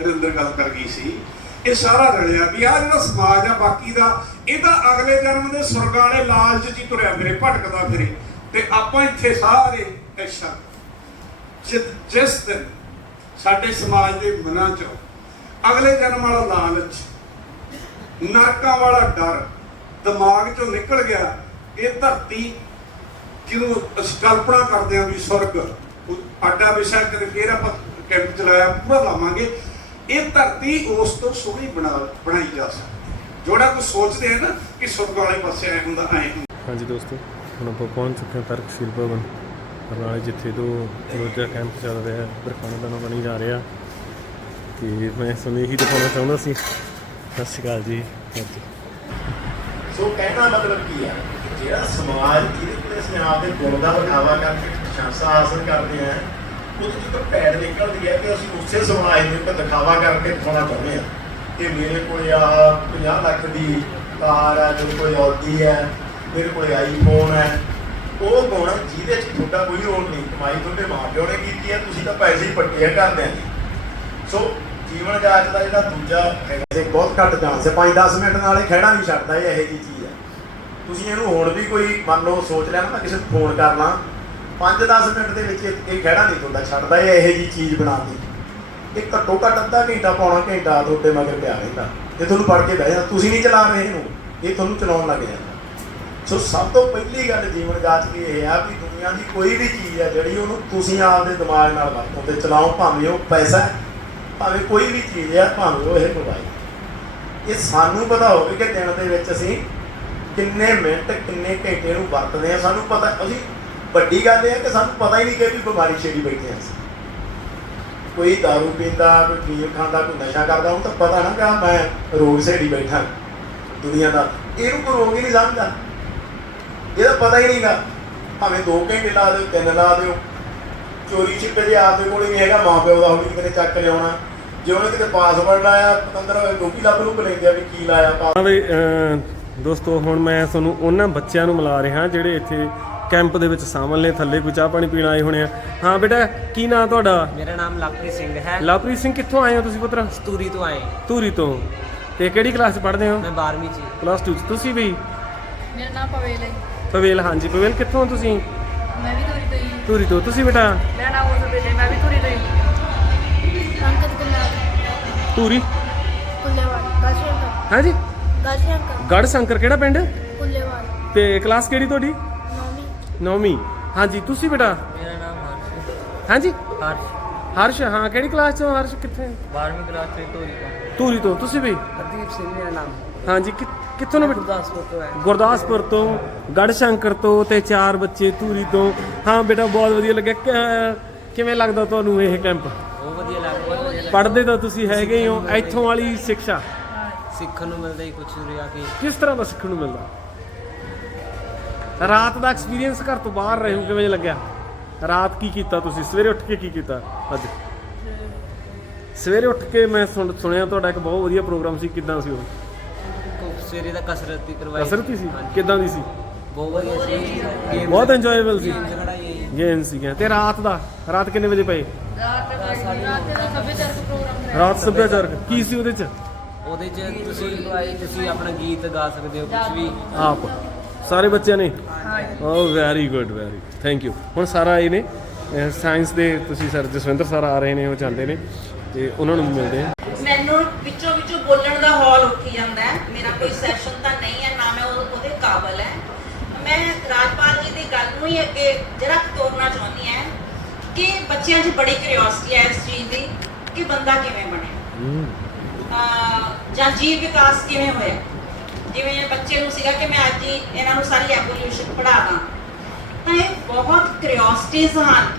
ਹਰਿੰਦਰ ਗੱਲ ਕਰ ਗਈ ਸੀ। ਇਹ ਸਾਰਾ ਰਲਿਆ ਵੀ ਆ ਜਿਹੜਾ ਸਮਾਜ ਆ, ਬਾਕੀ ਦਾ, ਇਹਦਾ ਅਗਲੇ ਜਨਮ ਦੇ ਸੁਰਗਾਂ ਵਾਲੇ ਲਾਲਚ 'ਚ ਤੁਰਿਆ ਫਿਰੇ, ਭਟਕਦਾ ਫਿਰੇ। ਤੇ ਆਪਾਂ ਇੱਥੇ ਸਾਰੇ ਐਸ਼ਾ। ਜਿਸ ਦਿਨ ਸਾਡੇ ਸਮਾਜ ਦੇ ਮਨਾਂ 'ਚ ਅਗਲੇ ਜਨਮ ਵਾਲਾ ਲਾਲਚ, ਨਰਕਾਂ ਵਾਲਾ ਡਰ ਦਿਮਾਗ 'ਚੋਂ ਨਿਕਲ ਗਿਆ, ਇਹ ਧਰਤੀ ਜਿਹਨੂੰ ਅਸੀਂ ਕਲਪਨਾ ਕਰਦੇ ਹਾਂ ਵੀ ਸਵਰਗ, ਉਹ ਆਡਾ ਵਿਸ਼ਾ ਕਦੇ ਫੇਰ ਆਪਾਂ ਕੈਂਪ ਚਲਾਇਆ ਪੂਰਾ ਲਾਵਾਂਗੇ। ਇਹ ਧਰਤੀ ਉਸ ਤੋਂ ਸੋਹਣੀ ਬਣਾ ਬਣਾਈ ਜਾ ਸਕਦੀ ਹੈ। ਜਿਹੜਾ ਸੋਚਦੇ ਆ ਨਾ ਕਿ ਸਵਰਗ ਵਾਲੇ ਪਾਸੇ ਆਏ ਹੁੰਦਾ ਆਏ ਹੁੰਦਾ। ਹਾਂਜੀ ਦੋਸਤੋ ਹੁਣ ਆਪਾਂ ਪਹੁੰਚ ਚੁੱਕੇ ਹਾਂ ਤਰਕਸ਼ੀਲ ਭਵਨ। ਬਰਨਾਲੇ ਜਿੱਥੇ ਤੋਂ ਰੋਜ਼ਾ ਕੈਂਪ ਚੱਲ ਰਿਹਾ ਹੈ ਉੱਧਰ ਖਾਣਾ ਦਾਣਾ ਬਣੀ ਜਾ ਰਿਹਾ। ਤੇ ਮੈਂ ਤੁਹਾਨੂੰ ਇਹੀ ਦਿਖਾਉਣਾ ਚਾਹੁੰਦਾ ਸੀ। ਸਤਿ ਸ਼੍ਰੀ ਅਕਾਲ ਜੀ। ਹਾਂਜੀ। ਸੋ ਕਹਿਣਾ ਮਤਲਬ ਕੀ ਹੈ ਜਿਹੜਾ ਸਮਾਜ ਜਿਹਦੇ ਕੋਲ ਅਸੀਂ ਆਪਦੇ ਗੁਣ ਦਾ ਵਿਖਾਵਾ ਕਰਕੇ ਪ੍ਰਸ਼ੰਸਾ ਹਾਸਲ ਕਰਦੇ ਹਾਂ ਉਹਦੇ ਚ ਇੱਕ ਨਿਕਲਦੀ ਹੈ ਕਿ ਅਸੀਂ ਉਸੇ ਸਮਾਜ ਨੂੰ ਇੱਕ ਦਿਖਾਵਾ ਕਰਕੇ ਦਿਖਾਉਣਾ ਚਾਹੁੰਦੇ ਹਾਂ। ਕਿ ਮੇਰੇ ਕੋਲ ਆ 50 ਲੱਖ ਦੀ ਕਾਰ ਹੈ ਮੇਰੇ ਕੋਲ ਆਡੀ ਹੈ ਮੇਰੇ ਕੋਲ ਆਈਫੋਨ ਹੈ ਉਹ ਗੁਣ ਜਿਹਦੇ ਚ ਤੁਹਾਡਾ ਕੋਈ ਰੋਲ ਨਹੀਂ, ਕਮਾਈ ਤੁਹਾਡੇ ਮਾਪਿਓ ਨੇ ਕੀਤੀ ਹੈ, ਤੁਸੀਂ ਤਾਂ ਪੈਸੇ ਹੀ ਪੱਟੇ ਆ ਕਰਦਿਆਂ ਦੀ। ਸੋ ਜੀਵਨ ਜਾਚ ਦਾ ਜਿਹੜਾ ਦੂਜਾ ਹੈਗਾ ਇਹ ਬਹੁਤ ਘੱਟ ਚਾਂਸ ਹੈ। 5-10 ਮਿੰਟ ਨਾਲ ਇਹ ਖਹਿੜਾ ਨਹੀਂ ਛੱਡਦਾ ਇਹ ਇਹੋ ਜਿਹੀ ਚੀਜ਼ ਹੈ। ਤੁਸੀਂ ਇਹਨੂੰ ਹੁਣ ਵੀ ਕੋਈ ਮੰਨ ਲਓ ਸੋਚ ਲਿਆ ਨਾ ਕਿਸੇ ਨੂੰ ਫੋਨ ਕਰਨਾ 5-10 ਮਿੰਟ ਦੇ ਵਿੱਚ ਇਹ ਇਹ ਨਹੀਂ ਤੁਹਾਡਾ ਛੱਡਦਾ ਇਹ ਇਹੋ ਜਿਹੀ ਚੀਜ਼ ਬਣਾਉਂਦੀ। ਇਹ ਘੱਟੋ ਘੱਟ ਅੱਧਾ ਘੰਟਾ ਪਾਉਣਾ ਘੰਟਾ ਤੁਹਾਡੇ ਮਗਰ ਪਿਆ ਰਹਿੰਦਾ। ਇਹ ਤੁਹਾਨੂੰ ਪੜ ਕੇ ਬਹਿ ਜਾਂਦਾ, ਤੁਸੀਂ ਨਹੀਂ ਚਲਾ ਰਹੇ ਇਹਨੂੰ, ਇਹ ਤੁਹਾਨੂੰ ਚਲਾਉਣ ਲੱਗ ਜਾਂਦਾ। ਸੋ ਸਭ ਤੋਂ ਪਹਿਲੀ ਗੱਲ ਜੀਵਨ ਜਾਚ ਦੀ ਇਹ ਆ ਵੀ ਦੁਨੀਆ ਦੀ ਕੋਈ ਵੀ ਚੀਜ਼ ਹੈ ਜਿਹੜੀ ਉਹਨੂੰ ਤੁਸੀਂ ਆਪਦੇ ਦਿਮਾਗ ਨਾਲ ਵਰਤੋਂ ਤੇ ਚਲਾਓ, ਭਾਵੇਂ ਉਹ ਪੈਸਾ ਭਾਵੇਂ ਕੋਈ ਵੀ ਚੀਜ਼ ਹੈ ਭਾਵੇਂ ਉਹ ਇਹ ਮੋਬਾਈਲ ਇਹ ਸਾਨੂੰ ਪਤਾ ਹੋਵੇ ਕਿ ਦਿਨ ਦੇ ਵਿੱਚ ਅਸੀਂ ਕਿੰਨੇ ਮਿੰਟ, ਕਿੰਨੇ ਘੰਟੇ ਨੂੰ ਵਰਤਦੇ ਆ ਸਾਨੂੰ ਪਤਾ, ਅਸੀਂ ਵੱਡੀ ਗੱਲ ਇਹ ਹੈ ਕਿ ਸਾਨੂੰ ਪਤਾ ਹੀ ਨਹੀਂ ਕਿ ਵੀ ਬਿਮਾਰੀ ਛੇੜੀ ਬੈਠੇ ਆ ਕੋਈ ਦਾਰੂ ਪੀਂਦਾ, ਕੋਈ ਫੀਮ ਖਾਂਦਾ, ਕੋਈ ਨਸ਼ਾ ਕਰਦਾ, ਉਹਨੂੰ ਤਾਂ ਪਤਾ ਨਾ ਕਿ ਮੈਂ ਰੋਗ ਛੇੜੀ ਬੈਠਾ ਦੁਨੀਆ ਦਾ। ਇਹਨੂੰ ਕੋਈ ਰੋਗ ਹੀ ਨਹੀਂ ਸਮਝਦਾ। ਇਹਦਾ ਪਤਾ ਹੀ ਨਹੀਂਗਾ। ਭਾਵੇਂ 2 ਘੰਟੇ ਲਾ ਦਿਓ 3 ਲਾ ਦਿਓ, ਚੋਰੀ ਛਿਪੇ ਜੇ ਆਪਦੇ ਕੋਲ ਨਹੀਂ ਹੈਗਾ ਮਾਂ ਪਿਓ ਦਾ ਹੁਣ ਕਿਤੇ ਚੱਕ ਲਿਆਉਣਾ। ਜੇ ਉਹਨੇ ਕਿਤੇ ਪਾਸਵਰਡ ਲਾਇਆ ਪਤੰਦਰ ਲੋਕੀ ਲੱਭ ਲੁੱਭ ਲੈਂਦੇ ਆ ਵੀ ਕੀ ਲਾਇਆ। ਪਾ ਦੋਸਤੋ, ਹੁਣ ਮੈਂ ਤੁਹਾਨੂੰ ਉਹਨਾਂ ਬੱਚਿਆਂ ਨੂੰ ਮਿਲਾ ਰਿਹਾ ਜਿਹੜੇ ਇੱਥੇ ਕੈਂਪ ਦੇ ਵਿੱਚ ਸ਼ਾਮਲ ਨੇ ਥੱਲੇ ਕੋਈ ਚਾਹ ਪਾਣੀ ਪੀਣ ਆਏ ਹੋਣੇ ਆ। ਹਾਂ ਬੇਟਾ ਕੀ ਨਾਂ ਤੁਹਾਡਾ? ਮੇਰਾ ਨਾਮ ਲਵਪ੍ਰੀਤ ਸਿੰਘ ਹੈ। ਲਵਪ੍ਰੀਤ ਸਿੰਘ ਕਿੱਥੋਂ ਆਏ ਹੋ ਤੁਸੀਂ ਪੁੱਤਰ? ਸਤੂਰੀ ਤੋਂ ਆਏ। ਧੂਰੀ ਤੋਂ। ਤੇ ਕਿਹੜੀ ਕਲਾਸ 'ਚ ਪੜ੍ਹਦੇ ਹੋ? ਮੈਂ 12ਵੀਂ ਚ। ਪਲੱਸ 2 'ਚ। ਤੁਸੀਂ ਵੀ? ਮੇਰਾ ਨਾਮ ਪਵੇਲ ਹੈ ਪਵੇਲ ਹਾਂਜੀ। ਪਵੇਲ ਕਿੱਥੋਂ ਹੋ ਤੁਸੀਂ? ਮੈਂ ਵੀ ਧੂਰੀ ਤੋਂ ਹੀ। ਧੂਰੀ ਤੋਂ। ਤੁਸੀਂ ਬੇਟਾ? ਮੇਰਾ ਨਾਮ ਉਸ ਵੇਲੇ ਮੈਂ ਵੀ ਧੂਰੀ ਤੋਂ ਹੀ ਅੰਕਤ ਕੁਮਾਰ ਧੂਰੀ? ਕੁੱਲੇਵਾਲ ਗਾਸ਼ੰਕਰ ਹਾਂਜੀ। ਗਾਸ਼ੰਕਰ ਗੜ ਸ਼ੰਕਰ ਕਿਹੜਾ ਪਿੰਡ? ਕੁੱਲੇਵਾਲ ਤੇ ਕਲਾਸ ਕਿਹੜੀ ਤੁਹਾਡੀ? ਨੌਵੀਂ। ਹਾਂਜੀ ਤੁਸੀਂ ਬੇਟਾ? ਮੇਰਾ ਨਾਮ ਹਰਸ਼। ਹਾਂਜੀ? ਹਰਸ਼। ਹਰਸ਼ ਹਾਂ ਕਿਹੜੀ ਕਲਾਸ 'ਚੋਂ ਹਰਸ਼? ਕਿੱਥੇ? 12ਵੀਂ ਕਲਾਸ ਤੋਂ ਧੂਰੀ ਤੋਂ। ਧੂਰੀ ਤੋਂ ਤੁਸੀਂ ਵੀ? ਹਰਦੀਪ ਸਿੰਘ ਮੇਰਾ ਨਾਮ। ਹਾਂਜੀ ਕਿ- ਕਿੱਥੋਂ ਨੇ ਬੇਟਾ? ਗੁਰਦਾਸਪੁਰ ਤੋਂ ਹੈ। ਗੁਰਦਾਸਪੁਰ ਤੋਂ ਗੜ ਸ਼ੰਕਰ ਤੋਂ ਤੇ ਚਾਰ ਬੱਚੇ ਧੂਰੀ ਤੋਂ। ਹਾਂ ਬੇਟਾ ਬਹੁਤ ਵਧੀਆ ਲੱਗਿਆ। ਕਿ- ਕਿਵੇਂ ਲੱਗਦਾ ਤੁਹਾਨੂੰ ਇਹ ਕੈਂਪ? ਬਹੁਤ ਵਧੀਆ ਪੜ੍ਹਦੇ ਤਾਂ ਤੁਸੀਂ ਹੈਗੇ ਹੀ ਹੋ। ਇੱਥੋਂ ਵਾਲੀ ਸਿੱਖਿਆ? ਸਿੱਖਣ ਨੂੰ ਮਿਲਦਾ ਹੀ ਕੁਝ ਰਿਹਾ ਕਿ। ਕਿਸ ਤਰ੍ਹਾਂ ਦਾ ਸਿੱਖਣ ਨੂੰ ਮਿਲਦਾ? ਰਾਤ ਦਾ ਐਕਸਪੀਰੀਅੰਸ ਘਰ ਤੋਂ ਬਾਹਰ ਰਹੇ ਹੋ ਕਿਵੇਂ ਲੱਗਿਆ? ਰਾਤ ਕੀ ਕੀਤਾ ਤੁਸੀਂ? ਸਵੇਰੇ ਉੱਠ ਕੇ ਕੀ ਕੀਤਾ ਅੱਜ? ਸਵੇਰੇ ਉੱਠ ਕੇ ਮੈਂ ਸੁਣ- ਸੁਣਿਆ ਤੁਹਾਡਾ ਇੱਕ ਬਹੁਤ ਵਧੀਆ ਪ੍ਰੋਗਰਾਮ ਸੀ ਕਿੱਦਾਂ ਸੀ ਉਹ? ਸਵੇਰੇ ਦਾ ਕਸਰਤ ਹੀ ਕਰਵਾਈ। ਕਸਰਤ ਹੀ ਸੀ? ਹਾਂਜੀ। ਕਿੱਦਾਂ ਦੀ ਸੀ? ਬਹੁਤ ਵਧੀਆ ਸੀ। ਗੇਮ ਬਹੁਤ ਇੰਜੋਏਬਲ ਸੀ। ਗੇਮ ਸੀਗੀਆਂ। ਤੇ ਰਾਤ ਦਾ? ਰਾਤ ਕਿੰਨੇ ਵਜੇ ਪਏ? ਰਾਤ ਦਾ ਰਾਤ ਦਾ ਸੱਭਿਆਚਾਰਕ ਪ੍ਰੋਗਰਾਮ ਹੈ। ਰਾਤ ਸੱਭਿਆਚਾਰਕ। ਕੀ ਸੀ ਉਹਦੇ ਚ? ਉਹਦੇ ਚ ਤੁਸੀਂ ਤੁਸੀਂ ਆਪਣਾ ਗੀਤ ਗਾ ਸਕਦੇ ਹੋ ਕੁਝ ਵੀ। ਆਪ। ਸਾਰੇ ਬੱਚਿਆਂ ਨੇ? ਓ very good very thank you ਹੁਣ ਸਾਰਾ ਇਹ ਨੇ ਸਾਇੰਸ ਦੇ ਤੁਸੀਂ ਸਰ ਜਸਵਿੰਦਰ ਸਰ ਆ ਰਹੇ ਨੇ ਉਹ ਚਾਹੁੰਦੇ ਨੇ ਤੇ ਉਹਨਾਂ ਨੂੰ ਮਿਲਦੇ ਆ ਮੈਨੂੰ ਵਿੱਚੋਂ ਵਿੱਚੋਂ ਬੋਲਣ ਦਾ ਹੌਲ ਉੱਠੀ ਜਾਂਦਾ ਹੈ। ਮੇਰਾ ਕੋਈ ਸੈਸ਼ਨ ਤਾਂ ਨਹੀਂ ਹੈ ਨਾ ਮੈਂ ਉਹ- ਉਹਦੇ ਕਾਬਲ ਹੈ। ਮੈਂ ਰਾਜਪਾਲ ਜੀ ਦੀ ਗੱਲ ਨੂੰ ਹੀ ਅੱਗੇ ਜਰਾ ਤੋੜਨਾ ਚਾਹੁੰਦੀ ਹਾਂ ਕਿ ਬੱਚਿਆਂ 'ਚ ਬੜੀ ਕਿਉਰਿਓਸਿਟੀ ਹੈ ਇਸ ਚੀਜ਼ ਦੀ ਕਿ ਬੰਦਾ ਕਿਵੇਂ ਬਣੇ। ਅਹ ਜਾਂ ਜੀਵ ਵਿਕਾਸ ਕਿਵੇਂ ਹੋਇਆ? ਜਿਵੇਂ ਬੱਚੇ ਨੂੰ ਸੀਗਾ ਕਿ ਮੈਂ ਅੱਜ ਹੀ ਇਹਨਾਂ ਨੂੰ ਸਾਰੀ ਐਵੋਲੂਸ਼ਨ ਪੜ੍ਹਾ ਦਾਂ। ਤਾਂ ਇਹ ਬਹੁਤ ਕਿਉਰਿਓਸਿਟੀਜ਼ ਹਨ।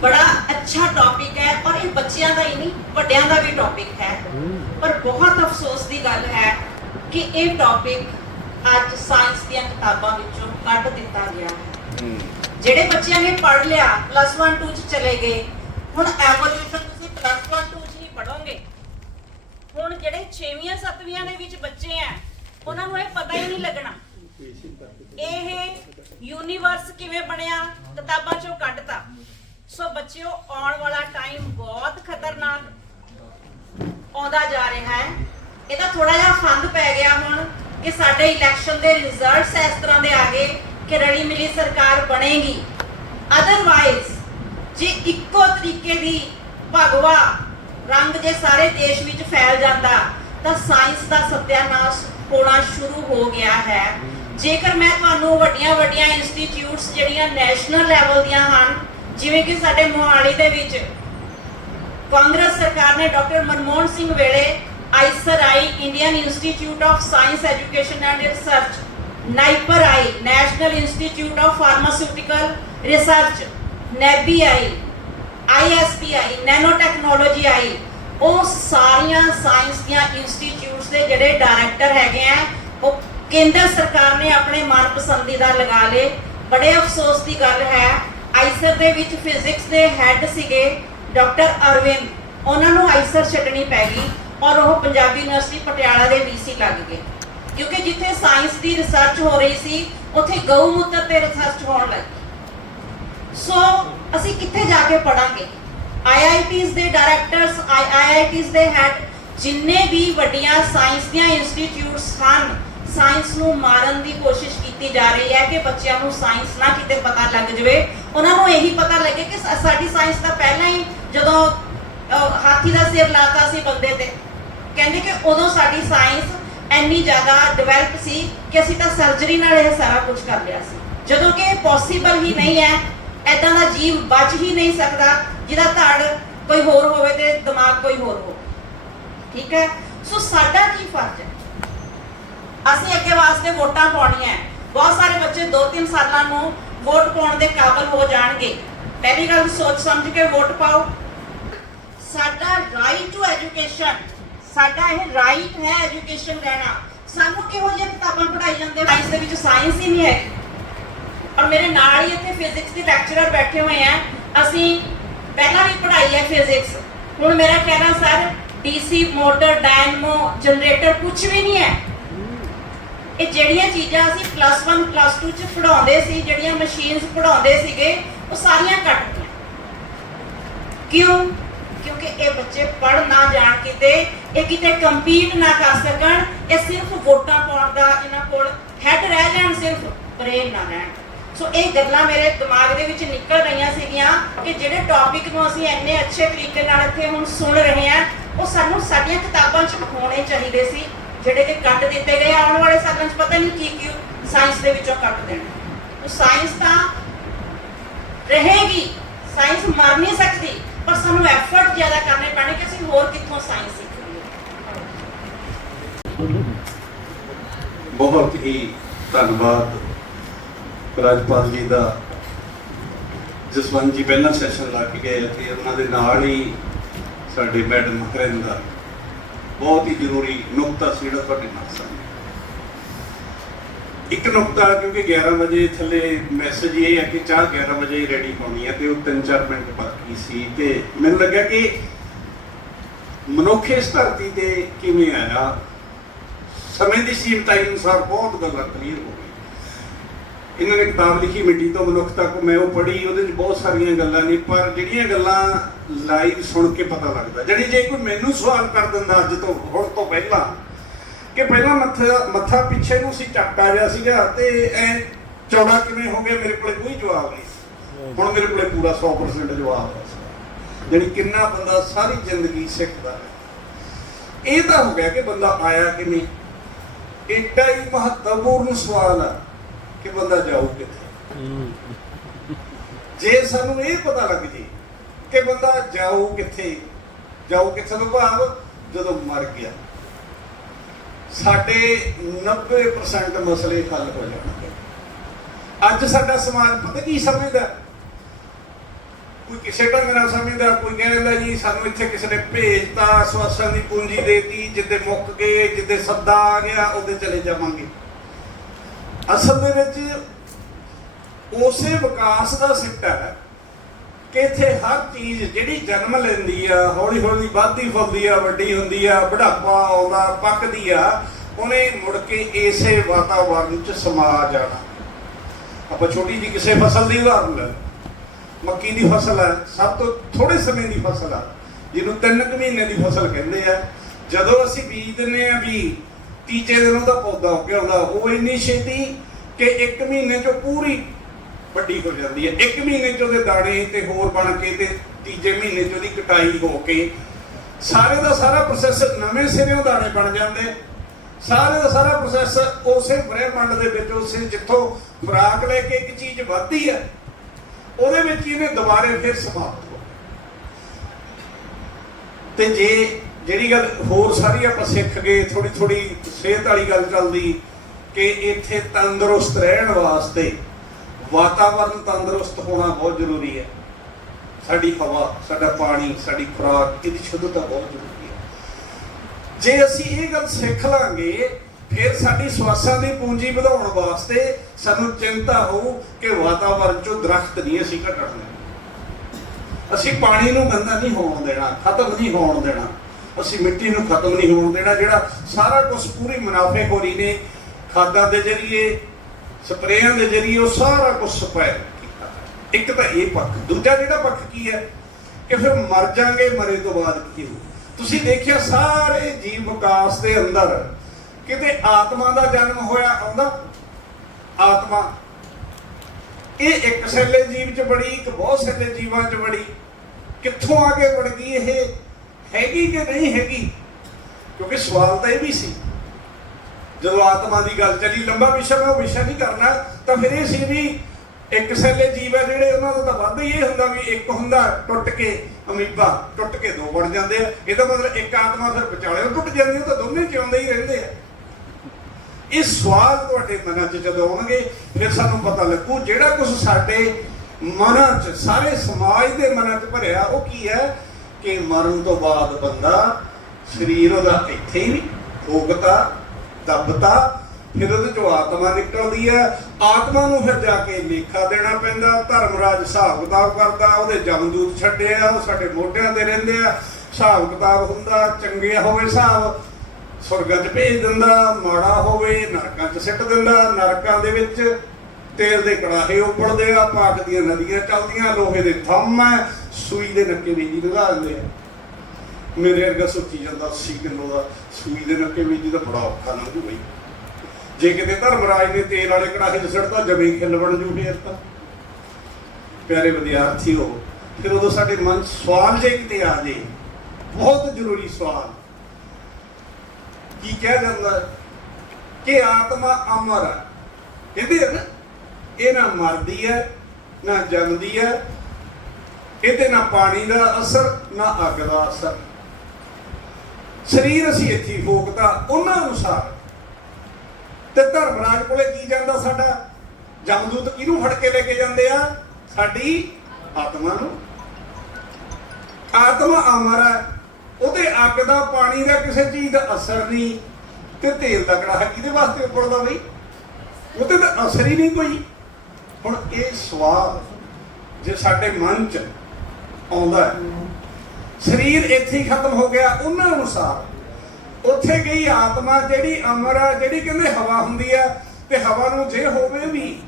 ਬੜਾ ਅੱਛਾ ਟੌਪਿਕ ਹੈ ਔਰ ਇਹ ਬੱਚਿਆਂ ਦਾ ਹੀ ਨਹੀਂ ਵੱਡਿਆਂ ਦਾ ਵੀ ਟੌਪਿਕ ਹੈ। ਪਰ ਬਹੁਤ ਅਫਸੋਸ ਦੀ ਗੱਲ ਹੈ ਕਿ ਇਹ ਟੌਪਿਕ ਅੱਜ ਸਾਇੰਸ ਦੀਆਂ ਕਿਤਾਬਾਂ ਵਿੱਚੋਂ ਕੱਢ ਦਿੱਤਾ ਗਿਆ ਹੈ। ਜਿਹੜੇ ਬੱਚਿਆਂ ਨੇ ਪੜ੍ਹ ਲਿਆ ਪਲੱਸ 1 2 ਚ ਚਲੇ ਗਏ ਹੁਣ ਐਵੋਲੂਸ਼ਨ ਤੁਸੀਂ ਪਲੱਸ 1 2 ਚ ਹੀ ਪੜੋਗੇ ਹੁਣ ਜਿਹੜੇ 6ਵੀਂ 7ਵੀਂ ਦੇ ਵਿੱਚ ਬੱਚੇ ਆ ਉਹਨਾਂ ਨੂੰ ਇਹ ਪਤਾ ਹੀ ਨਹੀਂ ਲੱਗਣਾ। ਇਹ ਯੂਨੀਵਰਸ ਕਿਵੇਂ ਬਣਿਆ, ਕਿਤਾਬਾਂ ਚੋਂ ਕੱਢਤਾ। ਸੋ ਬੱਚਿਓ, ਆਉਣ ਵਾਲਾ ਟਾਈਮ ਬਹੁਤ ਖਤਰਨਾਕ ਆਉਂਦਾ ਜਾ ਰਿਹਾ ਹੈ। ਇਹਦਾ ਥੋੜਾ ਜਿਹਾ ਫੰਦ ਪੈ ਗਿਆ ਹੁਣ ਕਿ ਸਾਡੇ ਇਲੈਕਸ਼ਨ ਦੇ ਰਿਜ਼ਲਟਸ ਇਸ ਤਰ੍ਹਾਂ ਦੇ ਆ ਗਏ ਕਿ ਰਲੀ ਮਿਲੀ ਸਰਕਾਰ ਬਣੇਗੀ। ਅਦਰਵਾਈਜ਼ ਜੇ ਇੱਕੋ ਤਰੀਕੇ ਦੀ ਭਗਵਾ ਰੰਗ ਜੇ ਸਾਰੇ ਦੇਸ਼ ਵਿੱਚ ਫੈਲ ਜਾਂਦਾ, ਤਾਂ ਸਾਇੰਸ ਦਾ ਸਤਿਆਨਾਸ਼ ਹੋਣਾ ਸ਼ੁਰੂ ਹੋ ਗਿਆ ਹੈ। ਜੇਕਰ ਮੈਂ ਤੁਹਾਨੂੰ ਵੱਡੀਆਂ ਵੱਡੀਆਂ ਇੰਸਟੀਚਿਊਟਸ ਜਿਹੜੀਆਂ ਨੈਸ਼ਨਲ ਲੈਵਲ ਦੀਆਂ ਹਨ, ਜਿਵੇਂ ਕਿ ਸਾਡੇ ਮੋਹਾਲੀ ਦੇ ਵਿੱਚ, ਕਾਂਗਰਸ ਸਰਕਾਰ ਨੇ ਡਾਕਟਰ ਮਨਮੋਹਨ ਸਿੰਘ ਵੇਲੇ IISER I Indian institute of science education and research, NIPER I national institute of pharmaceutical research, NABI I ISP nano technology ਆਈ ਉਹ ਸਾਰੀਆਂ ਸਾਇੰਸ ਦੀਆਂ ਇੰਸਟੀਚਿਊਟਸ ਦੇ ਜਿਹੜੇ ਡਾਇਰੈਕਟਰ ਹੈਗੇ ਆ, ਉਹ ਕੇਂਦਰ ਸਰਕਾਰ ਨੇ ਆਪਣੇ ਮਨਪਸੰਦੀਦਾ ਲਗਾ ਲਏ। ਬੜੇ ਅਫਸੋਸ ਦੀ ਗੱਲ ਹੈ ਆਈਸਰ ਦੇ ਵਿੱਚ ਫਿਜ਼ਿਕਸ ਦੇ ਹੈੱਡ ਸੀਗੇ ਡਾਕਟਰ ਅਰਵਿੰਦ। ਉਹਨਾਂ ਨੂੰ ਆਈਸਰ ਛੱਡਣੀ ਪੈ ਗਈ ਔਰ ਉਹ ਪੰਜਾਬੀ ਯੂਨੀਵਰਸਿਟੀ ਪਟਿਆਲਾ ਦੇ ਵੀਸੀ ਲੱਗ ਗਏ। ਕਿਉਂਕਿ ਜਿੱਥੇ ਸਾਇੰਸ ਦੀ ਰਿਸਰਚ ਹੋ ਰਹੀ ਸੀ, ਉੱਥੇ ਗਊ ਮੂਤਰ ਤੇ ਰਿਸਰਚ ਹੋਣ ਲੱਗੀ। ਸੋ ਅਸੀਂ ਕਿੱਥੇ ਜਾ ਕੇ ਪੜਾਂਗੇ ਆਈਆਈਟੀਜ਼ ਦੇ ਡਾਇਰੈਕਟਰਸ ਆਈਆਈਟੀਜ਼ ਦੇ ਹੈਡ ਜਿੰਨੇ ਵੀ ਵੱਡੀਆਂ ਸਾਇੰਸ ਦੀਆਂ ਇੰਸਟੀਚਿਊਟਸ ਹਨ ਸਾਇੰਸ ਨੂੰ ਮਾਰਨ ਦੀ ਕੋਸ਼ਿਸ਼ ਕੀਤੀ ਜਾ ਰਹੀ ਹੈ ਕਿ ਬੱਚਿਆਂ ਨੂੰ ਸਾਇੰਸ ਨਾ ਕਿਤੇ ਪਤਾ ਲੱਗ ਜਾਵੇ। ਉਹਨਾਂ ਨੂੰ ਇਹੀ ਪਤਾ ਲੱਗੇ ਕਿ ਸਾਡੀ ਸਾਇੰਸ ਤਾਂ ਪਹਿਲਾਂ ਹੀ ਜਦੋਂ ਹਾਥੀ ਦਾ ਸਿਰ ਲਾਤਾ ਸੀ ਬੰਦੇ ਤੇ, ਕਹਿੰਦੇ ਕਿ ਉਦੋਂ ਸਾਡੀ ਸਾਇੰਸ ਇੰਨੀ ਜ਼ਿਆਦਾ ਡਿਵੈਲਪ ਸੀ ਕਿ ਅਸੀਂ ਤਾਂ ਸਰਜਰੀ ਨਾਲ ਇਹ ਸਾਰਾ ਕੁਝ ਕਰ ਲਿਆ ਸੀ। ਜਦੋਂ ਕਿ ਪੋਸੀਬਲ ਹੀ ਨਹੀਂ ਹੈ ਐਦਾਂ ਦਾ ਜੀਵ ਬਚ ਹੀ ਨਹੀਂ ਸਕਦਾ, ਜਿਹਦਾ ਧੜ ਕੋਈ ਹੋਰ ਹੋਵੇ ਤੇ ਦਿਮਾਗ ਕੋਈ ਹੋਰ ਹੋਵੇ। ਠੀਕ ਹੈ? ਸੋ ਸਾਡਾ ਕੀ ਫਰਜ਼ ਹੈ? ਅਸੀਂ ਅੱਗੇ ਵਾਸਤੇ ਵੋਟਾਂ ਪਾਉਣੀਆਂ ਬਹੁਤ ਸਾਰੇ ਬੱਚੇ 2-3 ਸਾਲਾਂ ਨੂੰ ਵੋਟ ਪਾਉਣ ਦੇ ਕਾਬਿਲ ਹੋ ਜਾਣਗੇ। ਪਹਿਲੀ ਗੱਲ ਸੋਚ ਸਮਝ ਕੇ ਵੋਟ ਪਾਓ। ਸਾਡਾ ਰਾਈਟ ਟੂ ਐਜੂਕੇਸ਼ਨ ਸਾਡਾ ਇਹ ਰਾਈਟ ਹੈ ਐਜੂਕੇਸ਼ਨ ਲੈਣਾ ਸਾਨੂੰ ਕਿਹੋ ਜਿਹੀਆਂ ਕਿਤਾਬਾਂ ਪੜਾਈ ਜਾਂਦੇ ਸਾਇੰਸ ਦੇ ਵਿੱਚ ਸਾਇੰਸ ਹੀ ਨਹੀਂ ਹੈ। ਔਰ ਮੇਰੇ ਨਾਲ ਹੀ ਇੱਥੇ ਫਿਜ਼ਿਕਸ ਦੇ ਲੈਕਚਰਰ ਬੈਠੇ ਹੋਏ ਆ। ਅਸੀਂ ਪਹਿਲਾਂ ਵੀ ਪੜ੍ਹਾਈ ਹੈ ਫਿਜ਼ਿਕਸ ਹੁਣ ਮੇਰਾ ਕਹਿਣਾ, sir DC motor dynamo generator ਕੁਝ ਵੀ ਨਹੀਂ ਹੈ। ਇਹ ਜਿਹੜੀਆਂ ਚੀਜ਼ਾਂ ਅਸੀਂ ਪਲੱਸ 1 ਪਲੱਸ 2 ਚ ਪੜਾਉਂਦੇ ਸੀ, ਜਿਹੜੀਆਂ ਮਸ਼ੀਨਸ ਪੜਾਉਂਦੇ ਸੀਗੇ, ਉਹ ਸਾਰੀਆਂ ਕੱਟ ਗਈਆਂ। ਕਿਉਂ? ਕਿਉਂਕਿ ਇਹ ਬੱਚੇ ਪੜ ਨਾ ਜਾਣ ਕਿਤੇ, ਇਹ ਕਿਤੇ ਕੰਪੀਟ ਨਾ ਕਰ ਸਕਣ, ਇਹ ਸਿਰਫ ਵੋਟਾਂ ਪਾਉਣ ਦਾ ਇਹਨਾਂ ਕੋਲ ਹੈਡ ਰਹਿ ਜਾਣ, ਸਿਰਫ ਬ੍ਰੇਨ ਨਾ ਰਹਿਣ। ਸੋ ਇਹ ਗੱਲਾਂ ਮੇਰੇ ਦਿਮਾਗ ਦੇ ਵਿੱਚ ਨਿਕਲ ਰਹੀਆਂ ਸੀਗੀਆਂ ਕਿ ਜਿਹੜੇ ਟੌਪਿਕ ਨੂੰ ਅਸੀਂ ਇੰਨੇ ਅੱਛੇ ਤਰੀਕੇ ਨਾਲ ਇੱਥੇ ਹੁਣ ਸੁਣ ਰਹੇ ਹਾਂ, ਉਹ ਸਾਨੂੰ ਸਾਡੀਆਂ ਕਿਤਾਬਾਂ 'ਚ ਹੋਣੇ ਚਾਹੀਦੇ ਸੀ, ਜਿਹੜੇ ਕਿ ਕੱਟ ਦਿੱਤੇ ਗਏ ਆਉਣ ਵਾਲੇ ਸਾਲਾਂ 'ਚ, ਪਤਾ ਨਹੀਂ ਕੀ ਕੀ ਸਾਇੰਸ ਦੇ ਵਿੱਚੋਂ ਕੱਟ ਦੇਣਾ। ਸਾਇੰਸ ਤਾਂ ਰਹੇਗੀ ਸਾਇੰਸ ਮਰ ਨਹੀਂ ਸਕਦੀ, ਪਰ ਸਾਨੂੰ ਐਫਰਟ ਜ਼ਿਆਦਾ ਕਰਨੇ ਪੈਣੇ ਕਿ ਅਸੀਂ ਹੋਰ ਕਿੱਥੋਂ ਸਾਇੰਸ ਸਿੱਖੀਏ। ਬਹੁਤ ਹੀ ਧੰਨਵਾਦ ਰਾਜਪਾਲ ਜੀ ਦਾ, ਜਸਵੰਤ ਜੀ ਪਹਿਲਾਂ ਸੈਸ਼ਨ ਲਾ ਕੇ ਗਏ ਤੇ ਉਹਨਾਂ ਦੇ ਨਾਲ ਹੀ ਸਾਡੇ ਮੈਡਮ ਹਰਿੰਦਰ ਬਹੁਤ ਹੀ ਜ਼ਰੂਰੀ ਨੁਕਤਾ ਸੀ ਜਿਹੜਾ ਤੁਹਾਡੇ ਨਾਲ ਸਾਹਮਣੇ। ਇੱਕ ਨੁਕਤਾ ਕਿਉਂਕਿ 11 ਵਜੇ ਥੱਲੇ ਮੈਸੇਜ ਇਹ ਹੈ ਕਿ ਚਾਹ 11 ਵਜੇ ਹੀ ਰੈਡੀ ਹੋਣੀ ਹੈ ਤੇ ਉਹ 3-4 ਮਿੰਟ ਬਾਕੀ ਸੀ ਤੇ ਮੈਨੂੰ ਲੱਗਿਆ ਕਿ ਮਨੁੱਖ ਇਸ ਧਰਤੀ ਤੇ ਕਿਵੇਂ ਆਇਆ? ਸਮੇਂ ਦੀ ਸੀਮਤਾਈ ਅਨੁਸਾਰ ਬਹੁਤ ਗੱਲਾਂ ਕਲੀਅਰ ਹੋ ਗਈਆਂ। ਇਹਨਾਂ ਨੇ ਕਿਤਾਬ ਲਿਖੀ ਮਿੱਟੀ ਤੋਂ ਮਨੁੱਖ ਤੱਕ, ਮੈਂ ਉਹ ਪੜ੍ਹੀ, ਉਹਦੇ ਵਿੱਚ ਬਹੁਤ ਸਾਰੀਆਂ ਗੱਲਾਂ ਨੇ, ਪਰ ਜਿਹੜੀਆਂ ਗੱਲਾਂ ਲਾਈਵ ਸੁਣ ਕੇ ਪਤਾ ਲੱਗਦਾ। ਜਿਹੜੀ ਜੇ ਕੋਈ ਮੈਨੂੰ ਸਵਾਲ ਕਰ ਦਿੰਦਾ ਅੱਜ ਤੋਂ, ਹੁਣ ਤੋਂ ਪਹਿਲਾਂ, ਕਿ ਪਹਿਲਾਂ ਮੱਥਾ ਮੱਥਾ ਪਿੱਛੇ ਨੂੰ ਸੀ ਚੱਕਾ ਜਿਹਾ ਸੀਗਾ, ਤੇ ਐ ਚੌੜਾ ਕਿਵੇਂ ਹੋ ਗਿਆ, ਮੇਰੇ ਕੋਲੇ ਕੋਈ ਜਵਾਬ ਨਹੀਂ ਹੁਣ ਮੇਰੇ ਕੋਲੇ ਪੂਰਾ 100% ਜਵਾਬ ਹੈ। ਜਿਹੜੀ ਕਿੰਨਾ ਬੰਦਾ ਸਾਰੀ ਜ਼ਿੰਦਗੀ ਸਿੱਖਦਾ ਹੈ। ਇਹ ਤਾਂ ਹੋ ਗਿਆ ਕਿ ਬੰਦਾ ਆਇਆ ਕਿ ਨਹੀਂ ਏਡਾ ਹੀ ਮਹੱਤਵਪੂਰਨ ਸਵਾਲ ਹੈ। ਕਿ ਬੰਦਾ ਜਾਊ ਕਿੱਥੇ ਜੇ ਸਾਨੂੰ ਇਹ ਪਤਾ ਲੱਗ ਜੇ ਕਿ ਬੰਦਾ ਜਾਊ ਕਿੱਥੇ ਜਾਊ ਕਿੱਥੇ ਤੋਂ ਭਾਵ ਜਦੋਂ ਮਰ ਗਿਆ। ਸਾਡੇ 90% ਮਸਲੇ ਹੱਲ ਹੋ ਜਾਣਗੇ। ਅੱਜ ਸਾਡਾ ਸਮਾਜ ਪਤਾ ਕੀ ਸਮਝਦਾ? ਕੋਈ ਕਿਸੇ ਢੰਗ ਨਾਲ ਸਮਝਦਾ, ਕੋਈ ਕਹਿੰਦਾ ਜੀ, ਸਾਨੂੰ ਇੱਥੇ ਕਿਸੇ ਨੇ ਭੇਜਤਾ, ਸਵਾਸਾਂ ਦੀ ਪੂੰਜੀ ਦੇਤੀ, ਜਿੱਦੇ ਮੁੱਕ ਗਏ, ਜਿੱਦੇ ਸੱਦਾ ਆ ਗਿਆ, ਉਹਦੇ ਚਲੇ ਜਾਵਾਂਗੇ। ਅਸਲ ਦੇ ਵਿੱਚ ਉਸੇ ਵਿਕਾਸ ਦਾ ਸਿੱਟਾ ਹੈ ਕਿ ਇੱਥੇ ਹਰ ਚੀਜ਼ ਜਿਹੜੀ ਜਨਮ ਲੈਂਦੀ ਆ, ਹੌਲੀ ਹੌਲੀ ਵੱਧਦੀ ਫੁੱਲਦੀ ਆ, ਵੱਡੀ ਹੁੰਦੀ ਆ, ਬੁਢਾਪਾ ਆਉਂਦਾ, ਪੱਕਦੀ ਆ, ਉਹਨੇ ਮੁੜ ਕੇ ਇਸੇ ਵਾਤਾਵਰਣ 'ਚ ਸਮਾ ਜਾਣਾ। ਆਪਾਂ ਛੋਟੀ ਜੀ ਕਿਸੇ ਫਸਲ ਦੀ ਉਦਾਹਰਨ ਲੈ ਮੱਕੀ ਦੀ ਫਸਲ ਹੈ, ਸਭ ਤੋਂ ਥੋੜੇ ਸਮੇਂ ਦੀ ਫਸਲ ਆ, ਜਿਹਨੂੰ ਤਿੰਨ ਕੁ ਮਹੀਨੇ ਦੀ ਫਸਲ ਕਹਿੰਦੇ ਆ। ਜਦੋਂ ਅਸੀਂ ਬੀਜ ਦਿੰਨੇ ਆ ਵੀ ਤੀਜੇ ਦਿਨ ਉਹਦਾ ਪੌਦਾ ਉੱਗ ਆਉਂਦਾ ਉਹ ਇੰਨੀ ਛੇਤੀ ਕਿ 1 ਮਹੀਨੇ ਚ ਪੂਰੀ ਵੱਡੀ ਹੋ ਜਾਂਦੀ ਹੈ। 1 ਮਹੀਨੇ ਚ ਉਹਦੇ ਦਾਣੇ ਤੇ ਹੋਰ ਬਣ ਕੇ ਤੇ ਤੀਜੇ ਮਹੀਨੇ ਚ ਉਹਦੀ ਕਟਾਈ ਹੋ ਕੇ ਸਾਰੇ ਦਾ ਸਾਰਾ ਪ੍ਰੋਸੈਸ ਨਵੇਂ ਸਿਰਿਓਂ ਦਾਣੇ ਬਣ ਜਾਂਦੇ। ਸਾਰੇ ਦਾ ਸਾਰਾ ਪ੍ਰੋਸੈਸ ਉਸੇ ਬ੍ਰਹਿਮੰਡ ਦੇ ਵਿੱਚ, ਉਸੇ ਜਿੱਥੋਂ ਖੁਰਾਕ ਲੈ ਕੇ ਇੱਕ ਚੀਜ਼ ਵੱਧਦੀ ਹੈ, ਉਹਦੇ ਵਿੱਚ ਇਹਨੇ ਦੁਬਾਰੇ ਫਿਰ ਸਮਾਪਤ ਹੋ ਤੇ ਜੇ ਜਿਹੜੀ ਗੱਲ ਹੋਰ ਸਾਰੀ ਆਪਾਂ ਸਿੱਖ ਗਏ ਥੋੜੀ ਥੋੜੀ ਸਿਹਤ ਵਾਲੀ ਗੱਲ ਚੱਲਦੀ, ਕਿ ਇੱਥੇ ਤੰਦਰੁਸਤ ਰਹਿਣ ਵਾਸਤੇ ਵਾਤਾਵਰਨ ਤੰਦਰੁਸਤ ਹੋਣਾ ਬਹੁਤ ਜ਼ਰੂਰੀ ਹੈ। ਸਾਡੀ ਹਵਾ, ਸਾਡਾ ਪਾਣੀ, ਸਾਡੀ ਖੁਰਾਕ, ਇਹਦੀ ਸ਼ੁੱਧਤਾ ਬਹੁਤ ਜ਼ਰੂਰੀ ਹੈ। ਜੇ ਅਸੀਂ ਇਹ ਗੱਲ ਸਿੱਖ ਲਾਂਗੇ, ਫਿਰ ਸਾਡੀ ਸਵਾਸਾਂ ਦੀ ਪੂੰਜੀ ਵਧਾਉਣ ਵਾਸਤੇ ਸਾਨੂੰ ਚਿੰਤਾ ਹੋਊ ਕਿ ਵਾਤਾਵਰਨ ਚੋਂ ਦਰਖਤ ਨਹੀਂ ਅਸੀਂ ਘਟਣ ਅਸੀਂ ਪਾਣੀ ਨੂੰ ਗੰਦਾ ਨਹੀਂ ਹੋਣ ਦੇਣਾ, ਖਤਮ ਨਹੀਂ ਹੋਣ ਦੇਣਾ। ਅਸੀਂ ਮਿੱਟੀ ਨੂੰ ਖਤਮ ਨਹੀਂ ਹੋਣ ਦੇਣਾ, ਜਿਹੜਾ ਸਾਰਾ ਕੁਝ ਪੂਰੀ ਮੁਨਾਫੇਖੋਰੀ ਨੇ, ਖਾਦਾਂ ਦੇ ਜ਼ਰੀਏ, ਸਪਰੇਆਂ ਦੇ ਜ਼ਰੀਏ, ਉਹ ਸਾਰਾ ਕੁਝ ਸਪਾਇਰ ਕੀਤਾ। ਇੱਕ ਤਾਂ ਇਹ ਪੱਖ, ਦੂਜਾ ਜਿਹੜਾ ਪੱਖ ਕੀ ਹੈ ਕਿ ਫਿਰ ਮਰ ਜਾਾਂਗੇ, ਮਰੇ ਤੋਂ ਬਾਅਦ ਕੀ ਹੋ ਤੁਸੀਂ ਦੇਖਿਆ ਸਾਰੇ ਜੀਵ ਵਿਕਾਸ ਦੇ ਅੰਦਰ ਕਿਤੇ ਆਤਮਾ ਦਾ ਜਨਮ ਹੋਇਆ ਆਉਂਦਾ ਆਤਮਾ। ਇਹ ਇੱਕ ਸੈਲੇ ਜੀਵ ਚ ਬੜੀ, ਇੱਕ ਬਹੁਤ ਸੈਲੇ ਜੀਵਾਂ ਚ ਬੜੀ। ਕਿੱਥੋਂ ਆ ਕੇ ਵੜ ਗਈ ਇਹ? ਹੈਗੀ ਕਿ ਨਹੀਂ ਹੈਗੀ? ਕਿਉਂਕਿ ਸਵਾਲ ਤਾਂ ਇਹ ਵੀ ਸੀ। ਜਦੋਂ ਆਤਮਾ ਦੀ ਗੱਲ ਚੱਲੀ, ਲੰਬਾ ਵਿਸ਼ਾ ਮੈਂ ਉਹ ਵਿਸ਼ਾ ਨਹੀਂ ਕਰਨਾ, ਤਾਂ ਫਿਰ ਇਹ ਸੀ ਵੀ ਇੱਕ ਸੈਲੇ ਜੀਵ ਹੈ ਜਿਹੜੇ ਉਹਨਾਂ ਦਾ ਤਾਂ ਵੱਧ ਹੀ ਇਹ ਹੁੰਦਾ ਵੀ ਇੱਕ ਹੁੰਦਾ ਟੁੱਟ ਕੇ ਅਮੀਬਾ, ਟੁੱਟ ਕੇ ਦੋ ਬਣ ਜਾਂਦੇ ਆ। ਇਹਦਾ ਮਤਲਬ ਇੱਕ ਆਤਮਾ ਫਿਰ ਵਿਚਾਲੇ ਟੁੱਟ ਜਾਂਦੀ ਉਹ ਤਾਂ ਦੋਨੇ ਜਿਉਂਦੇ ਹੀ ਰਹਿੰਦੇ ਆ। ਇਹ ਸਵਾਲ ਤੁਹਾਡੇ ਮਨਾਂ 'ਚ ਜਦੋਂ ਆਉਣਗੇ, ਫਿਰ ਸਾਨੂੰ ਪਤਾ ਲੱਗੂ ਜਿਹੜਾ ਕੁਝ ਸਾਡੇ ਮਨਾਂ 'ਚ, ਸਾਰੇ ਸਮਾਜ ਦੇ ਮਨਾਂ 'ਚ ਭਰਿਆ, ਉਹ ਕੀ ਹੈ? ਕਿ ਮਰਨ ਤੋਂ ਬਾਅਦ ਬੰਦਾ ਸਰੀਰ ਉਹਦਾ ਇੱਥੇ ਹੀ ਭੋਗਤਾ, ਦੱਬਤਾ, ਫਿਰ ਉਹਦੇ ਚੋਂ ਆਤਮਾ ਨਿਕਲਦੀ ਹੈ। ਆਤਮਾ ਨੂੰ ਫਿਰ ਜਾ ਕੇ ਲੇਖਾ ਦੇਣਾ ਪੈਂਦਾ, ਧਰਮਰਾਜ ਹਿਸਾਬ ਕਿਤਾਬ ਕਰਦਾ, ਉਹਦੇ ਜਮਦੂਤ ਛੱਡੇ ਆ, ਉਹ ਸਾਡੇ ਮੋਢਿਆਂ ਤੇ ਰਹਿੰਦੇ ਆ। ਹਿਸਾਬ ਕਿਤਾਬ ਹੁੰਦਾ, ਚੰਗੇ ਹੋਵੇ ਹਿਸਾਬ ਸੁਰਗਾਂ 'ਚ ਭੇਜ ਦਿੰਦਾ, ਮਾੜਾ ਹੋਵੇ, ਨਰਕਾਂ 'ਚ ਸਿੱਟ ਦਿੰਦਾ, ਨਰਕਾਂ ਦੇ ਵਿੱਚ ਤੇਲ ਦੇ ਕੜਾਹੇ ਉੱਪੜਦੇ ਆ, ਪਾਕ ਦੀਆਂ ਨਦੀਆਂ ਚੱਲਦੀਆਂ, ਲੋਹੇ ਦੇ ਥੰਮ ਐ ਸੂਈ ਦੇ ਨੱਕੇ ਵਿੱਚ ਹੀ ਲਗਾ ਦਿੰਦੇ ਆ। ਮੇਰੇ ਵਰਗਾ ਸੋਚੀ ਜਾਂਦਾ 80 ਕਿਲੋ ਦਾ ਸੂਈ ਦੇ ਨੱਕੇ ਵਿੱਚ ਹੀ ਤਾਂ ਬੜਾ ਔਖਾ ਲੰਘੂ ਬਈ। ਜੇ ਕਿਤੇ ਧਰਮਰਾਜ ਨੇ ਤੇਲ ਵਾਲੇ ਕੜਾਹੇ 'ਚ ਸਿੱਟਦਾ ਜਮੇ ਖਿੱਲ ਬਣ ਜੂ ਫੇਰ ਤਾਂ। ਪਿਆਰੇ ਵਿਦਿਆਰਥੀ ਹੋ, ਫਿਰ ਉਦੋਂ ਸਾਡੇ ਮਨ 'ਚ ਸਵਾਲ ਜੇ ਕਿਤੇ ਆ ਜੇ, ਬਹੁਤ ਜ਼ਰੂਰੀ ਸਵਾਲ। ਕੀ ਕਿਹਾ ਜਾਂਦਾ? ਕਿ ਆਤਮਾ ਅਮਰ ਹੈ ਕਹਿੰਦੇ ਆ ਨਾ ਇਹ ਨਾ ਮਰਦੀ ਹੈ, ਨਾ ਜੰਮਦੀ ਹੈ, ਇਹਦੇ ਨਾ ਪਾਣੀ ਦਾ ਅਸਰ, ਨਾ ਅੱਗ ਦਾ ਅਸਰ। ਸਰੀਰ ਅਸੀਂ ਇੱਥੇ ਹੀ ਫੋਕਦਾ ਉਹਨਾਂ ਅਨੁਸਾਰ। ਤੇ ਧਰਮਰਾਜ ਕੋਲੇ ਕੀ ਜਾਂਦਾ ਸਾਡਾ? ਜਮਦੂਤ ਕਿਹਨੂੰ ਫੜ ਕੇ ਲੈ ਕੇ ਜਾਂਦੇ ਆ? ਸਾਡੀ ਆਤਮਾ ਨੂੰ। ਆਤਮਾ ਅਮਰ ਹੈ, ਉਹਦੇ ਅੱਗ ਦਾ ਪਾਣੀ ਦਾ ਕਿਸੇ ਚੀਜ਼ ਦਾ ਅਸਰ ਨਹੀਂ। ਤੇ ਤੇਲ ਦਾ ਕੜਾਹਾ ਕਿਹਦੇ ਵਾਸਤੇ ਉੱਪੜਦਾ ਨਹੀਂ ਉਹਤੇ ਤਾਂ ਅਸਰ ਹੀ ਨਹੀਂ ਕੋਈ। ਹੁਣ ਇਹ ਸਵਾਦ ਜੇ ਸਾਡੇ ਮਨ ਚ ਆਉਂਦਾ ਹੈ, ਸਰੀਰ ਇੱਥੇ ਹੀ ਖਤਮ ਹੋ ਗਿਆ ਉਹਨਾਂ ਅਨੁਸਾਰ। ਉੱਥੇ ਗਈ ਆਤਮਾ ਜਿਹੜੀ ਅਮਰ ਆ, ਜਿਹੜੀ ਕਹਿੰਦੇ ਹਵਾ ਹੁੰਦੀ ਆ, ਤੇ ਹਵਾ ਨੂੰ ਜੇ ਹੋਵੇ ਵੀ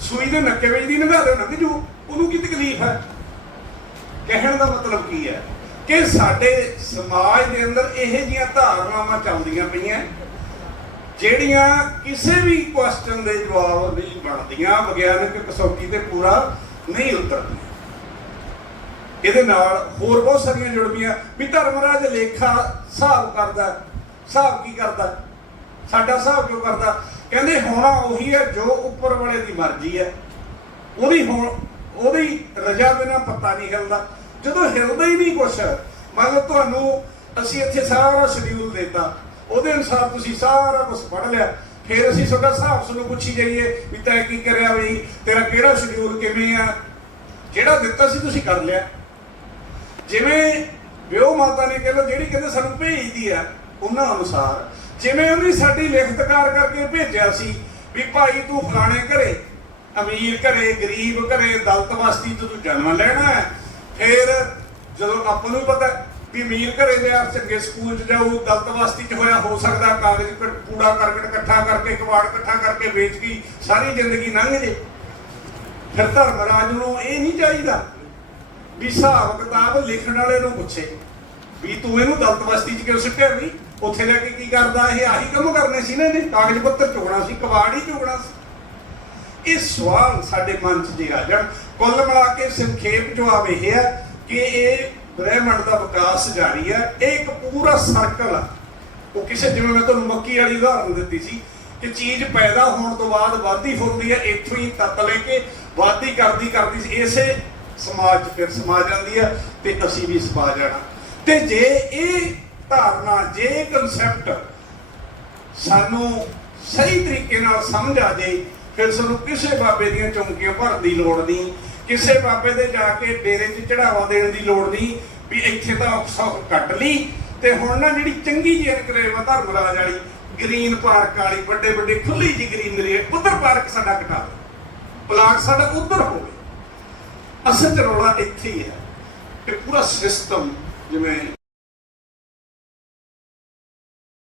ਸੂਈ ਦੇ ਨੱਕੇ ਵਿੱਚ ਦੀ ਨਿਗਾਹ ਦੇ ਨੰਗ ਜੂ। ਉਹਨੂੰ ਕੀ ਤਕਲੀਫ ਹੈ? ਕਹਿਣ ਦਾ ਮਤਲਬ ਕੀ ਹੈ? ਕਿ ਸਾਡੇ ਸਮਾਜ ਦੇ ਅੰਦਰ ਇਹੋ ਜੀਆਂ ਧਾਰਨਾਵਾਂ ਚੱਲਦੀਆਂ ਪਈਆਂ। ਜਿਹੜੀਆਂ ਕਿਸੇ ਵੀ ਕੁਐਸਚਨ ਦੇ ਜਵਾਬ ਨਹੀਂ ਬਣਦੀਆਂ, ਵਿਗਿਆਨਕ ਕਸੌਟੀ ਤੇ ਪੂਰਾ ਨਹੀਂ ਉਤਰਦੀਆਂ। ਇਹਦੇ ਨਾਲ ਹੋਰ ਬਹੁਤ ਸਾਰੀਆਂ ਜੁੜਦੀਆਂ ਵੀ ਧਰਮਰਾਜ ਲੇਖਾ ਹਿਸਾਬ ਕਰਦਾ, ਹਿਸਾਬ ਕੀ ਕਰਦਾ? ਸਾਡਾ ਹਿਸਾਬ ਕਿਉਂ ਕਰਦਾ? ਕਹਿੰਦੇ ਹੋਣਾ ਉਹੀ ਹੈ ਜੋ ਉੱਪਰ ਵਾਲੇ ਦੀ ਮਰਜ਼ੀ ਹੈ। ਉਹਦੀ ਹੁਣ, ਉਹਦੀ ਰਜਾ ਬਿਨਾ ਪਤਾ ਨਹੀਂ ਹਿਲਦਾ। ਜਦੋਂ ਹਿਲਦਾ ਹੀ ਨਹੀਂ ਕੁਛ, ਮੰਨ ਲਓ ਤੁਹਾਨੂੰ ਅਸੀਂ ਇੱਥੇ ਸਾਰਾ ਸ਼ਡਿਊਲ ਦਿੱਤਾ। ਉਹਦੇ ਅਨੁਸਾਰ ਤੁਸੀਂ ਸਾਰਾ ਕੁਝ ਪੜ੍ਹ ਲਿਆ। ਫਿਰ ਅਸੀਂ ਤੁਹਾਡਾ ਹਿਸਾਬ ਸਾਨੂੰ ਪੁੱਛੀ ਜਾਈਏ ਵੀ ਤੈਂ ਕੀ ਕਰਿਆ ਬਈ ਤੇਰਾ ਕਿਹੜਾ ਸ਼ਡਿਊਲ ਕਿਵੇਂ ਆ? ਜਿਹੜਾ ਦਿੱਤਾ ਸੀ ਤੁਸੀਂ ਕਰ ਲਿਆ। ਜਿਵੇਂ ਵਿਓ ਮਾਤਾ ਨੇ ਕਹਿੰਦਾ ਜਿਹੜੀ ਕਹਿੰਦੇ ਸਾਨੂੰ ਭੇਜਦੀ ਆ, ਉਹਨਾਂ ਅਨੁਸਾਰ। ਜਿਵੇਂ ਉਹਨੇ ਸਾਡੀ ਲਿਖਤਕਾਰ ਕਰਕੇ ਭੇਜਿਆ ਸੀ ਵੀ ਭਾਈ ਤੂੰ ਫਲਾਣੇ ਘਰੇ, ਅਮੀਰ ਘਰੇ, ਗਰੀਬ ਘਰੇ, ਦਲਤ ਬਸਤੀ ਤੋਂ ਤੂੰ ਜਨਮ ਲੈਣਾ ਹੈ। ਫਿਰ ਜਦੋਂ ਆਪਾਂ ਨੂੰ ਪਤਾ ਵੀ ਅਮੀਰ ਘਰੇ ਦੇ ਆ ਚੰਗੇ ਸਕੂਲ 'ਚ ਜਾਊ, ਗਲਤ ਵਸਤੀ 'ਚ ਹੋਇਆ, ਹੋ ਸਕਦਾ ਕਾਗਜ਼ ਕੂੜਾ ਕਰਕਟ ਇਕੱਠਾ ਕਰਕੇ, ਕਬਾੜ ਇਕੱਠਾ ਕਰਕੇ ਵੇਚ ਗਈ ਸਾਰੀ ਜ਼ਿੰਦਗੀ ਲੰਘ ਜੇ। ਫਿਰ ਧਰਮਰਾਜ ਨੂੰ ਇਹ ਨਹੀਂ ਚਾਹੀਦਾ ਵੀ ਹਿਸਾਬ ਕਿਤਾਬ ਲਿਖਣ ਵਾਲੇ ਨੂੰ ਪੁੱਛੇ ਵੀ ਤੂੰ ਇਹਨੂੰ ਗਲਤ ਵਸਤੀ 'ਚ ਕਿਉਂ ਸੁੱਟਿਆ ਵੀ? ਉੱਥੇ ਲੈ ਕੇ ਕੀ ਕਰਦਾ? ਇਹ ਆਹੀ ਕੰਮ ਕਰਨੇ ਸੀ ਨਾ ਇਹਨੇ। ਕਾਗਜ਼ ਪੱਤਰ ਚੁਗਣਾ ਸੀ ਕਵਾੜ ਹੀ ਚੁਗਣਾ ਸੀ। ਇਹ ਸਵਾਲ ਸਾਡੇ ਮਨ 'ਚ ਜੇ ਆ ਜਾਣ। ਕੁੱਲ ਮਿਲਾ ਕੇ ਸੰਖੇਪ ਜਵਾਬ ਇਹ ਹੈ ਕਿ ਇਹ ਬ੍ਰਹਿਮੰਡ ਦਾ ਵਿਕਾਸ ਜਾਰੀ ਹੈ, ਇਹ ਇੱਕ ਪੂਰਾ ਸਰਕਲ ਆ। ਉਹ ਕਿਸੇ, ਜਿਵੇਂ ਮੈਂ ਤੁਹਾਨੂੰ ਮੱਕੀ ਵਾਲੀ ਉਦਾਹਰਨ ਦਿੱਤੀ ਸੀ ਕਿ ਚੀਜ਼ ਪੈਦਾ ਹੋਣ ਤੋਂ ਬਾਅਦ ਵਾਧੀ ਹੁੰਦੀ ਹੈ, ਇੱਥੋਂ ਹੀ ਤੱਤ ਲੈ ਕੇ ਵਾਧੀ ਕਰਦੀ ਕਰਦੀ ਇਸੇ ਸਮਾਜ 'ਚ ਫਿਰ ਸਮਾ ਜਾਂਦੀ ਹੈ ਤੇ ਅਸੀਂ ਵੀ ਸਮਾ ਜਾਣਾ। ਤੇ ਜੇ ਇਹ ਧਾਰਨਾ, ਜੇ ਇਹ ਕਨਸੈਪਟ ਸਾਨੂੰ ਸਹੀ ਤਰੀਕੇ ਨਾਲ ਸਮਝ ਆ ਜੇ ਫਿਰ ਸਾਨੂੰ ਕਿਸੇ ਬਾਬੇ ਦੀਆਂ ਚੌਂਕੀਆਂ ਭਰਨ ਦੀ ਲੋੜ ਨਹੀਂ। ਕਿਸੇ ਬਾਬੇ ਦੇ ਜਾ ਕੇ ਡੇਰੇ 'ਚ ਚੜਾਵਾ ਦੇਣ ਦੀ ਲੋੜ ਨਹੀਂ, ਵੀ ਇੱਥੇ ਤਾਂ ਸੌਖ ਕੱਟ ਲਈ। ਤੇ ਹੁਣ ਨਾ ਜਿਹੜੀ ਚੰਗੀ ਜਿਹੀ ਇਨਕਲੇਵ ਆ ਧਰਮਰਾਜ ਵਾਲੀ, ਗ੍ਰੀਨ ਪਾਰਕ ਵਾਲੀ, ਵੱਡੇ ਵੱਡੇ ਖੁੱਲੀ ਜਿਹੀ ਗ੍ਰੀਨਰੀ ਉਧਰ ਪਾਰਕ ਸਾਡਾ ਕਟਾ ਦਿਓ। ਪਲਾਟ ਸਾਡਾ ਉਧਰ ਹੋਵੇ। ਅਸਲ ਚ ਰੌਲਾ ਇੱਥੇ ਹੀ ਹੈ ਕਿ ਪੂਰਾ ਸਿਸਟਮ ਜਿਵੇਂ